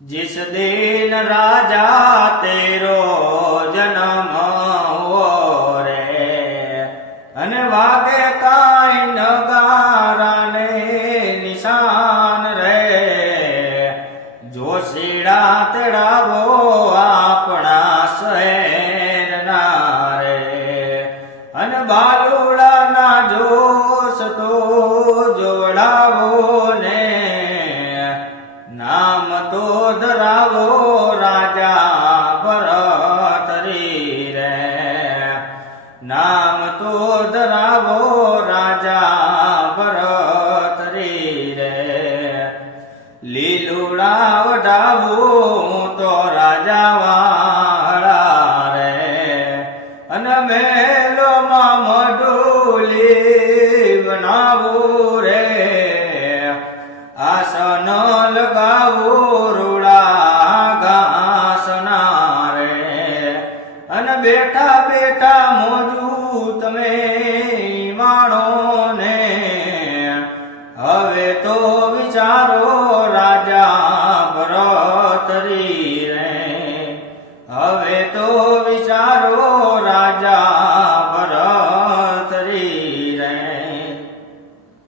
जिस दिन राजा तेरो जन्म हो रे अने वागे काई नगारा ने निशान रे जोशीड़ा तेड़ावो आपना शहर ना रे अने बालूड़ा ना जोश तो जोड़ावो ने नाम तो धरावो राजा भरतरी रे नाम तो धरावो राजा भरतरी रे लीलूड़ा वडावो तो राजा वाला रे अन मेलो मा मडूली बनावो रे आसन लगावो रूड़ा घासना रे अन बेटा बेटा मोजू तमे माणो ने हवे तो विचारो राजा भरतरी रे हवे तो विचारो